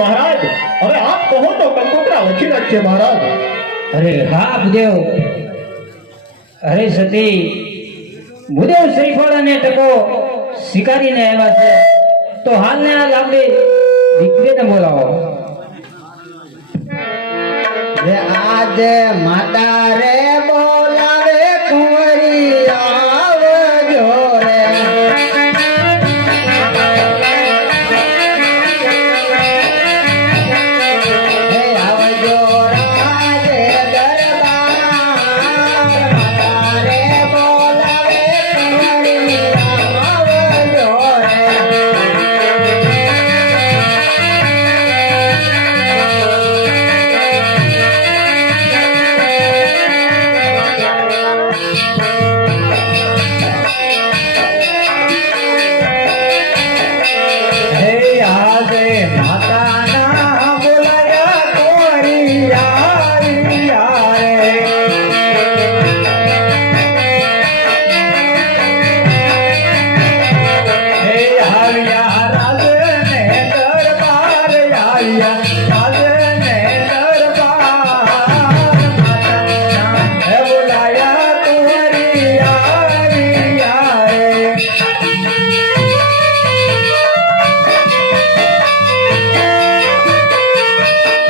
મહારાજ હવે આપ કહો તો કંકોત્રા લખી નાખશે મહારાજ. અરે હા દેવ અરે સતી ભૂદેવ શ્રીફળાને ટકો સ્વીકારીને આવ્યા છે. તો હાલને હાલ આપણે દીકરીને બોલાવો. આજે માતા રે હે